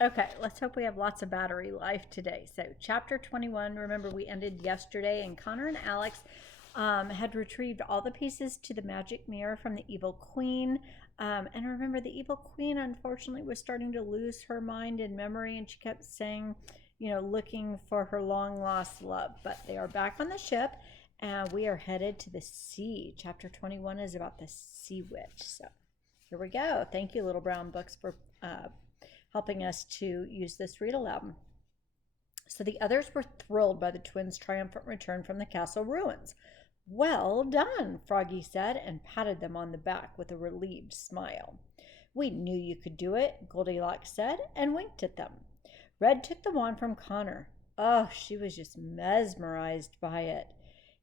Okay, let's hope we have lots of battery life today. So, chapter 21, remember we ended yesterday, and Connor and Alex had retrieved all the pieces to the magic mirror from the evil queen. And remember, the evil queen unfortunately was starting to lose her mind and memory, and she kept saying, looking for her long lost love. But they are back on the ship, and we are headed to the sea. Chapter 21 is about the sea witch. So, here we go. Thank you, Little Brown Books, for helping us to use this read aloud. So the others were thrilled by the twins' triumphant return from the castle ruins. Well done, Froggy said, and patted them on the back with a relieved smile. We knew you could do it, Goldilocks said, and winked at them. Red took the wand from Connor. Oh, she was just mesmerized by it.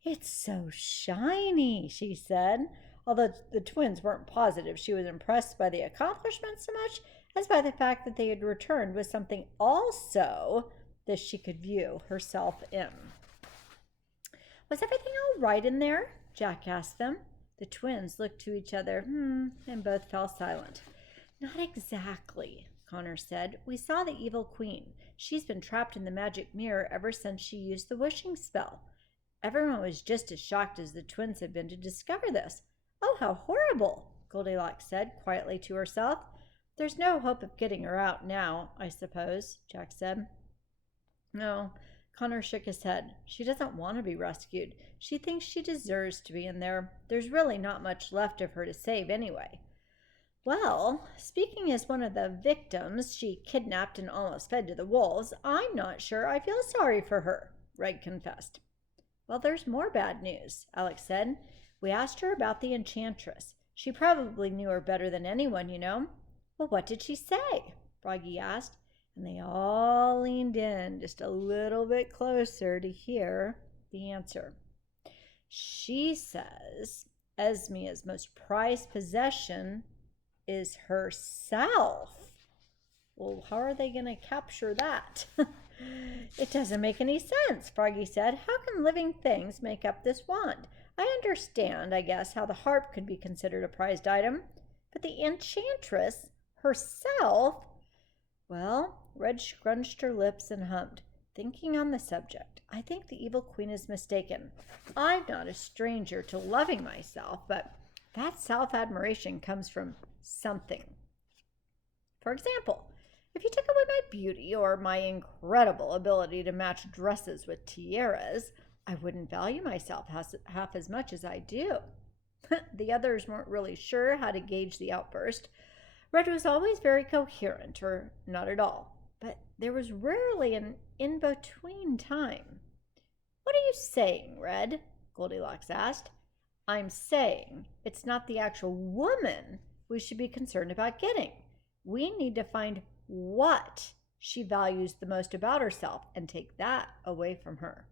It's so shiny, she said, although the twins weren't positive she was impressed by the accomplishment so much as by the fact that they had returned with something also that she could view herself in. Was everything all right in there? Jack asked them. The twins looked to each other, and both fell silent. Not exactly, Connor said. We saw the evil queen. She's been trapped in the magic mirror ever since she used the wishing spell. Everyone was just as shocked as the twins had been to discover this. Oh, how horrible, Goldilocks said quietly to herself. There's no hope of getting her out now, I suppose, Jack said. No, Connor shook his head. She doesn't want to be rescued. She thinks she deserves to be in there. There's really not much left of her to save anyway. Well, speaking as one of the victims she kidnapped and almost fed to the wolves, I'm not sure I feel sorry for her, Red confessed. Well, there's more bad news, Alex said. We asked her about the enchantress. She probably knew her better than anyone, you know. Well, what did she say? Froggy asked, and they all leaned in just a little bit closer to hear the answer. She says Esmia's most prized possession is herself. Well, how are they going to capture that? It doesn't make any sense, Froggy said. How can living things make up this wand? I understand, I guess, how the harp could be considered a prized item, but the enchantress herself? Well, Red scrunched her lips and hummed, thinking on the subject. I think the evil queen is mistaken. I'm not a stranger to loving myself, but that self-admiration comes from something. For example, if you took away my beauty or my incredible ability to match dresses with tiaras, I wouldn't value myself half as much as I do. The others weren't really sure how to gauge the outburst. Red was always very coherent, or not at all, but there was rarely an in-between time. What are you saying, Red? Goldilocks asked. I'm saying it's not the actual woman we should be concerned about getting. We need to find what she values the most about herself and take that away from her.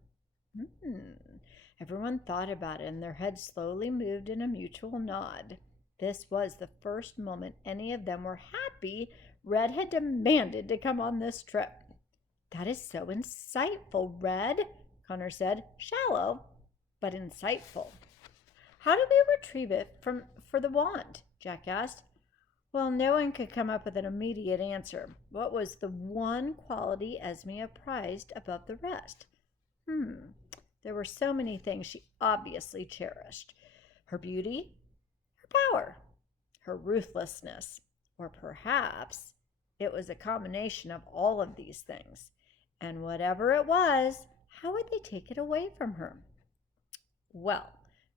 Everyone thought about it, and their heads slowly moved in a mutual nod. This was the first moment any of them were happy Red had demanded to come on this trip. That is so insightful, Red, Connor said. Shallow, but insightful. How do we retrieve it for the wand? Jack asked. Well, no one could come up with an immediate answer. What was the one quality Esmea prized above the rest? There were so many things she obviously cherished. Her beauty, her power, her ruthlessness, or perhaps it was a combination of all of these things. And whatever it was, how would they take it away from her? Well,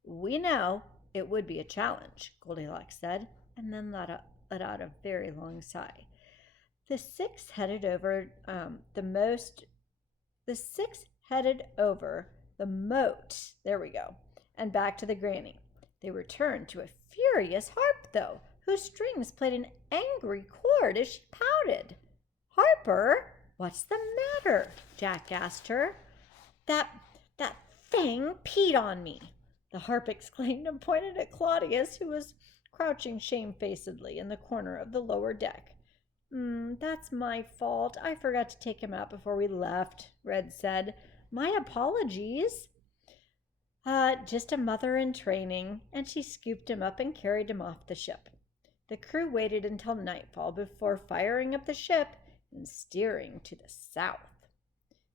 we know it would be a challenge, Goldilocks said, and then let out a very long sigh. The six headed over the moat. There we go. And back to the granny. They returned to a furious harp, though, whose strings played an angry chord as she pouted. Harper, what's the matter? Jack asked her. That thing peed on me, the harp exclaimed and pointed at Claudius, who was crouching shamefacedly in the corner of the lower deck. That's my fault. I forgot to take him out before we left, Red said. My apologies. Just a mother in training, and she scooped him up and carried him off the ship. The crew waited until nightfall before firing up the ship and steering to the south.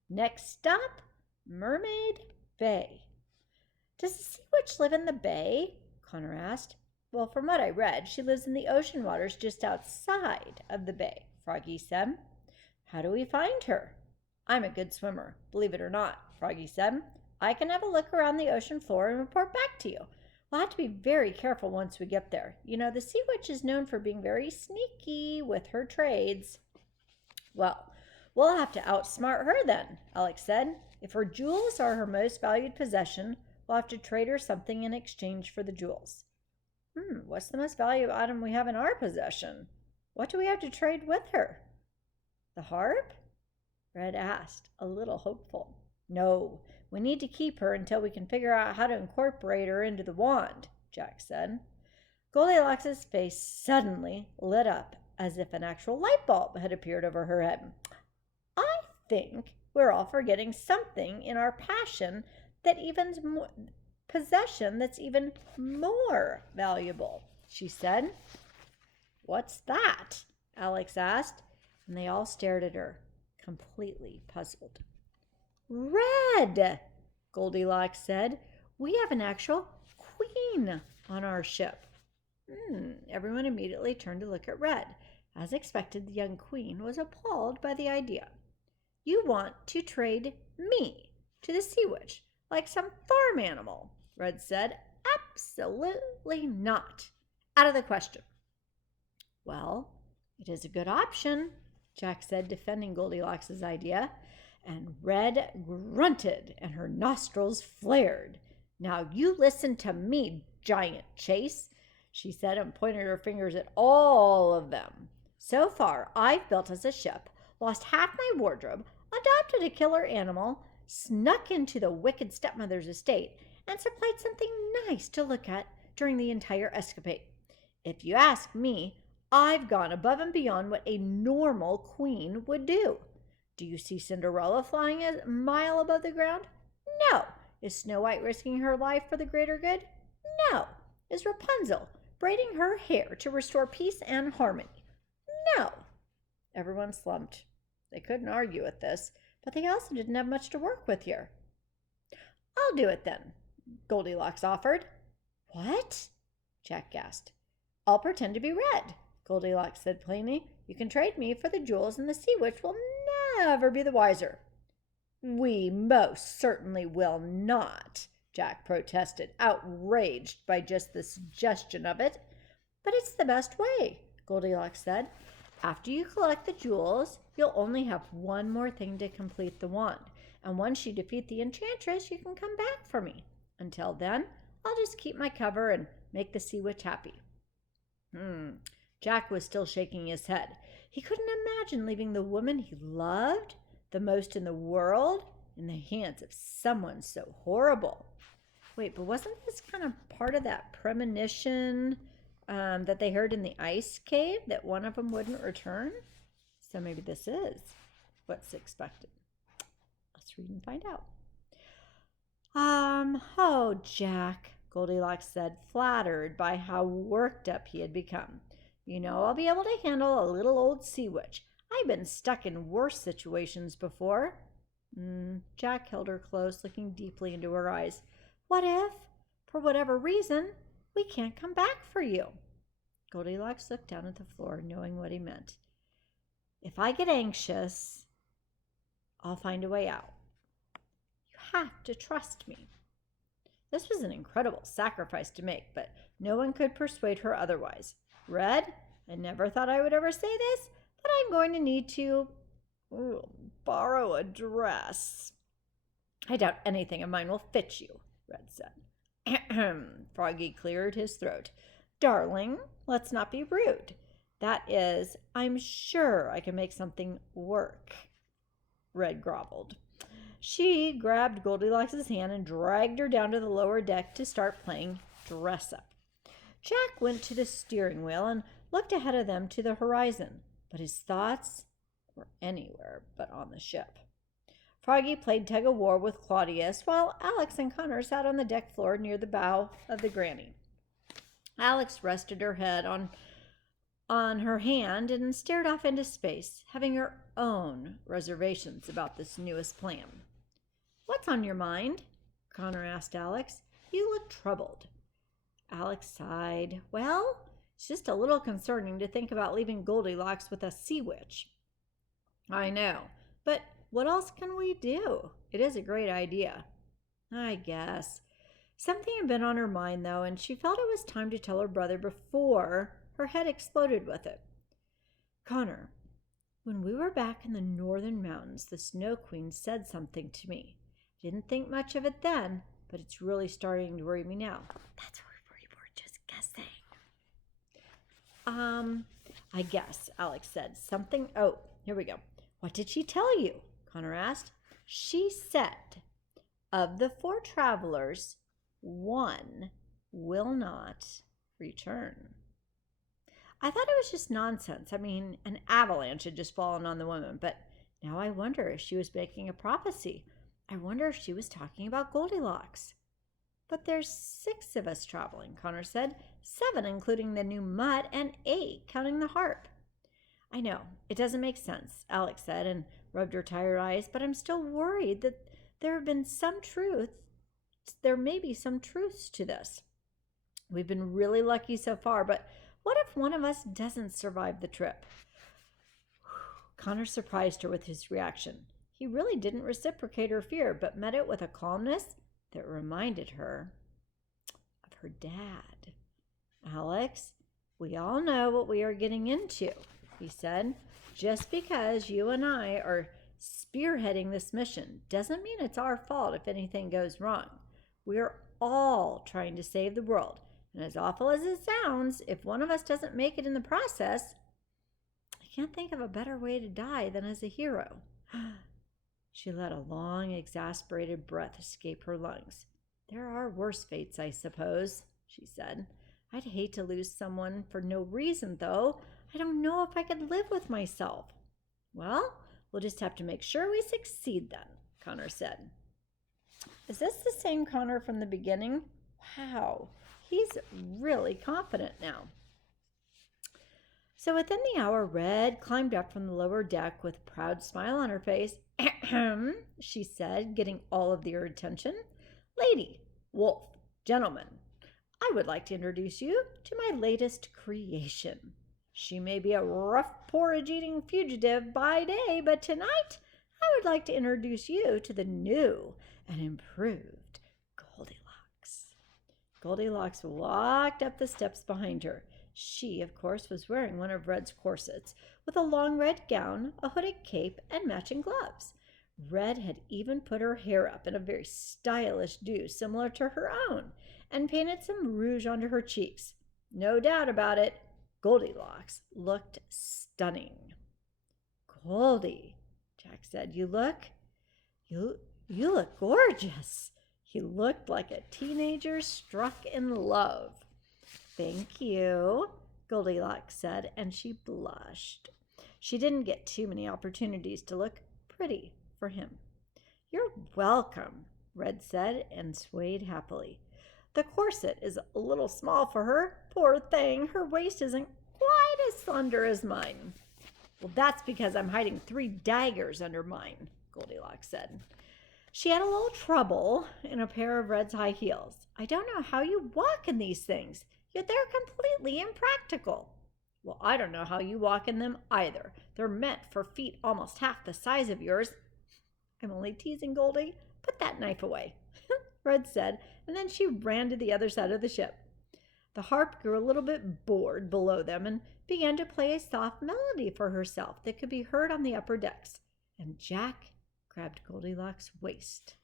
Next stop, Mermaid Bay. Does the sea witch live in the bay? Connor asked. Well, from what I read, she lives in the ocean waters just outside of the bay, Froggy said. How do we find her? I'm a good swimmer, believe it or not, Froggy said. I can have a look around the ocean floor and report back to you. We'll have to be very careful once we get there. You know, the sea witch is known for being very sneaky with her trades. Well, we'll have to outsmart her then, Alex said. If her jewels are her most valued possession, we'll have to trade her something in exchange for the jewels. What's the most valuable item we have in our possession? What do we have to trade with her? The harp? Red asked, a little hopeful. No, we need to keep her until we can figure out how to incorporate her into the wand, Jack said. Goldilocks' face suddenly lit up as if an actual light bulb had appeared over her head. I think we're all forgetting something in our passion that possession that's even more valuable, she said. What's that? Alex asked, and they all stared at her, completely puzzled. Red, Goldilocks said. We have an actual queen on our ship. Everyone immediately turned to look at Red. As expected, the young queen was appalled by the idea. You want to trade me to the sea witch like some farm animal, Red said. Absolutely not. Out of the question. Well, it is a good option, Jack said, defending Goldilocks' idea. And Red grunted and her nostrils flared. Now you listen to me, Giant Chase, she said, and pointed her fingers at all of them. So far, I've built us a ship, lost half my wardrobe, adopted a killer animal, snuck into the wicked stepmother's estate, and supplied something nice to look at during the entire escapade. If you ask me, I've gone above and beyond what a normal queen would do. Do you see Cinderella flying a mile above the ground? No. Is Snow White risking her life for the greater good? No. Is Rapunzel braiding her hair to restore peace and harmony? No. Everyone slumped. They couldn't argue with this, but they also didn't have much to work with here. I'll do it then, Goldilocks offered. What? Jack gasped. I'll pretend to be Red, Goldilocks said plainly. You can trade me for the jewels, and the sea witch will never be the wiser. We most certainly will not, Jack protested, outraged by just the suggestion of it. But it's the best way, Goldilocks said. After you collect the jewels, you'll only have one more thing to complete the wand. And once you defeat the enchantress, you can come back for me. Until then, I'll just keep my cover and make the sea witch happy. Jack was still shaking his head. He couldn't imagine leaving the woman he loved the most in the world in the hands of someone so horrible. Wait, but wasn't this kind of part of that premonition that they heard in the ice cave that one of them wouldn't return? So maybe this is what's expected. Let's read and find out. Oh, Jack, Goldilocks said, flattered by how worked up he had become. You know, I'll be able to handle a little old sea witch. I've been stuck in worse situations before. Jack held her close, looking deeply into her eyes. What if, for whatever reason, we can't come back for you? Goldilocks looked down at the floor, knowing what he meant. If I get anxious, I'll find a way out. You have to trust me. This was an incredible sacrifice to make, but no one could persuade her otherwise. Red, I never thought I would ever say this, but I'm going to need to borrow a dress. I doubt anything of mine will fit you, Red said. Froggy cleared his throat. Darling, let's not be rude. That is, I'm sure I can make something work, Red groveled. She grabbed Goldilocks' hand and dragged her down to the lower deck to start playing dress up. Jack went to the steering wheel and looked ahead of them to the horizon, but his thoughts were anywhere but on the ship. Froggy played tug-of-war with Claudius, while Alex and Connor sat on the deck floor near the bow of the Granny. Alex rested her head on on her hand and stared off into space, having her own reservations about this newest plan. "What's on your mind?" Connor asked Alex. "You look troubled." Alex sighed. "Well, it's just a little concerning to think about leaving Goldilocks with a sea witch." "I know, but what else can we do? It is a great idea." "I guess." Something had been on her mind, though, and she felt it was time to tell her brother before her head exploded with it. "Connor, when we were back in the northern mountains, the Snow Queen said something to me. I didn't think much of it then, but it's really starting to worry me now." "That's where we were just guessing." I guess," Alex said. "Something. Oh, here we go. What did she tell you?" Connor asked. "She said, of the 4 travelers, 1 will not return." I thought it was just nonsense. I mean, an avalanche had just fallen on the woman, but now I wonder if she was making a prophecy. I wonder if she was talking about Goldilocks. "But there's 6 of us traveling," Connor said. 7, including the new mutt, and 8, counting the harp. "I know, it doesn't make sense," Alex said and rubbed her tired eyes, "but I'm still worried that there may be some truth to this. We've been really lucky so far, but what if one of us doesn't survive the trip?" Connor surprised her with his reaction. He really didn't reciprocate her fear, but met it with a calmness that reminded her of her dad. "Alex, we all know what we are getting into," he said. "Just because you and I are spearheading this mission doesn't mean it's our fault if anything goes wrong. We're all trying to save the world, and as awful as it sounds, if one of us doesn't make it in the process, I can't think of a better way to die than as a hero." She let a long, exasperated breath escape her lungs. "There are worse fates, I suppose," she said. "I'd hate to lose someone for no reason, though. I don't know if I could live with myself." "Well, we'll just have to make sure we succeed then," Connor said. Is this the same Connor from the beginning? Wow, he's really confident now. So within the hour, Red climbed up from the lower deck with a proud smile on her face. "Ahem," she said, getting all of their attention. "Lady, wolf, gentlemen, I would like to introduce you to my latest creation. She may be a rough, porridge-eating fugitive by day, but tonight I would like to introduce you to the new and improved Goldilocks." Goldilocks walked up the steps behind her. She, of course, was wearing one of Red's corsets, with a long red gown, a hooded cape, and matching gloves. Red had even put her hair up in a very stylish do similar to her own, and painted some rouge onto her cheeks. No doubt about it, Goldilocks looked stunning. "Goldie," Jack said, you look gorgeous." He looked like a teenager struck in love. "Thank you," Goldilocks said, and she blushed. She didn't get too many opportunities to look pretty for him. "You're welcome," Red said, and swayed happily. "The corset is a little small for her. Poor thing, her waist isn't quite as slender as mine." "Well, that's because I'm hiding 3 daggers under mine," Goldilocks said. She had a little trouble in a pair of Red's high heels. "I don't know how you walk in these things, yet they're completely impractical." "Well, I don't know how you walk in them either. They're meant for feet almost half the size of yours." "I'm only teasing, Goldie. Put that knife away," Red said, and then she ran to the other side of the ship. The harp grew a little bit bored below them and began to play a soft melody for herself that could be heard on the upper decks. And Jack grabbed Goldilocks' waist.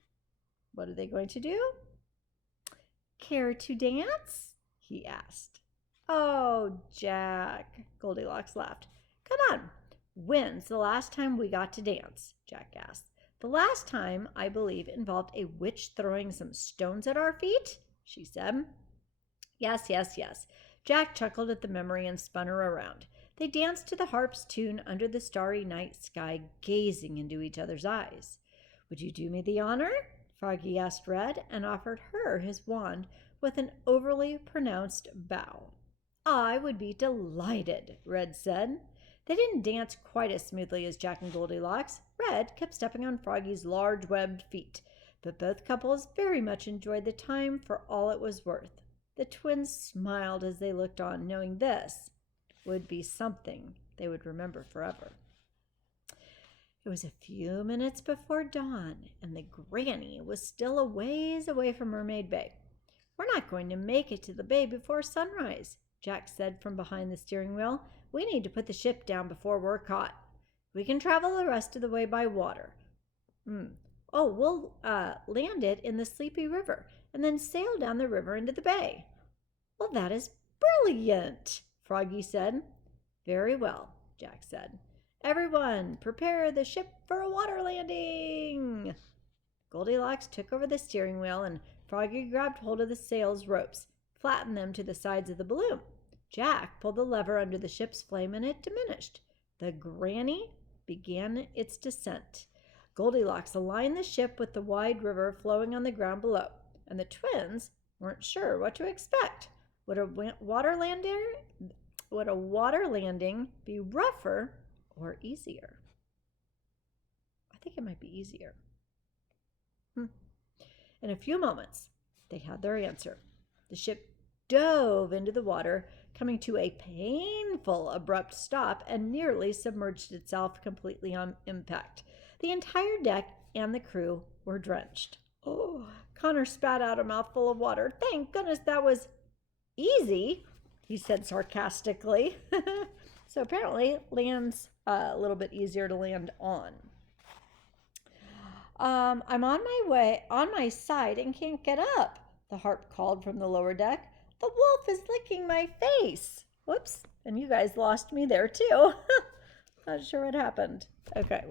"What are they going to do?" "Care to dance?" he asked. "Oh, Jack," Goldilocks laughed. "Come on. When's the last time we got to dance?" Jack asked. "The last time, I believe, involved a witch throwing some stones at our feet," she said. Yes. Jack chuckled at the memory and spun her around. They danced to the harp's tune under the starry night sky, gazing into each other's eyes. "Would you do me the honor?" Froggy asked Red, and offered her his wand with an overly pronounced bow. I would be delighted, Red said. They didn't dance quite as smoothly as Jack and Goldilocks. Red kept stepping on Froggy's large webbed feet, but both couples very much enjoyed the time for all it was worth. The twins smiled as they looked on, knowing this would be something they would remember forever. It was a few minutes before dawn, and the Granny was still a ways away from Mermaid Bay. We're not going to make it to the bay before sunrise, Jack said from behind the steering wheel. We need to put the ship down before we're caught. We can travel the rest of the way by water. We'll land it in the Sleepy River and then sail down the river into the bay. Well, that is brilliant, Froggy said. Very well, Jack said. Everyone, prepare the ship for a water landing. Goldilocks took over the steering wheel and Froggy grabbed hold of the sails ropes, flattened them to the sides of the balloon. Jack pulled the lever under the ship's flame and it diminished. The Granny began its descent. Goldilocks aligned the ship with the wide river flowing on the ground below, and the twins weren't sure what to expect. Would a water landing be rougher or easier? I think it might be easier. In a few moments, they had their answer. The ship dove into the water, coming to a painful, abrupt stop, and nearly submerged itself completely on impact. The entire deck and the crew were drenched. Oh, Connor spat out a mouthful of water. Thank goodness that was easy, he said sarcastically. So apparently land's a little bit easier to land on. I'm on my side and can't get up, the harp called from the lower deck. The wolf is licking my face. Whoops, and you guys lost me there too. Not sure what happened. Okay.